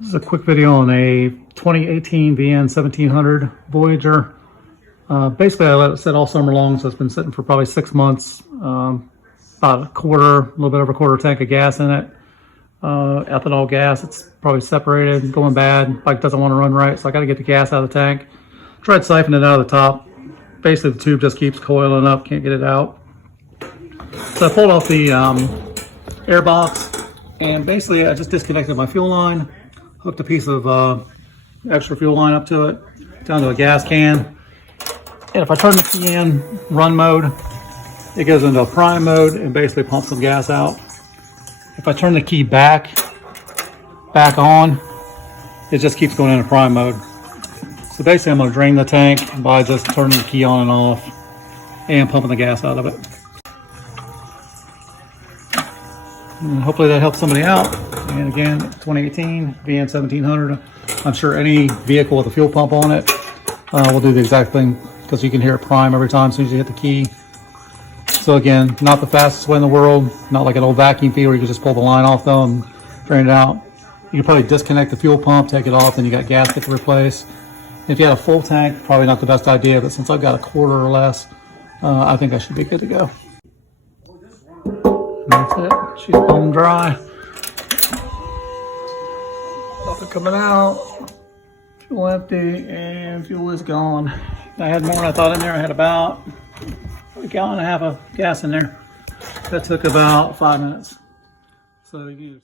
This is a quick video on a 2018 VN1700 Voyager. Basically, I let it sit all summer long, so it's been sitting for probably 6 months. About a little bit over a quarter tank of gas in it. Ethanol gas, it's probably separated, going bad. Bike doesn't want to run right, so I got to get the gas out of the tank. Tried siphoning it out of the top. Basically, the tube just keeps coiling up, can't get it out. So I pulled off the air box, and basically I just disconnected my fuel line, hooked a piece of extra fuel line up to it, down to a gas can. And if I turn the key in run mode, it goes into a prime mode and basically pumps some gas out. If I turn the key back on, it just keeps going into prime mode. So basically I'm going to drain the tank by just turning the key on and off and pumping the gas out of it. And hopefully that helps somebody out. And again, 2018 VN1700. I'm sure any vehicle with a fuel pump on it will do the exact thing, because you can hear it prime every time as soon as you hit the key. So again, not the fastest way in the world, not like an old vacuum feed where you can just pull the line off though and drain it out. You can probably disconnect the fuel pump, take it off, and you got gasket to replace. If you had a full tank, probably not the best idea, but since I've got a quarter or less, I think I should be good to go. And that's it, she's bone dry. Nothing coming out, fuel empty, and fuel is gone. I had more than I thought in there. I had about a gallon and a half of gas in there. That took about 5 minutes. So you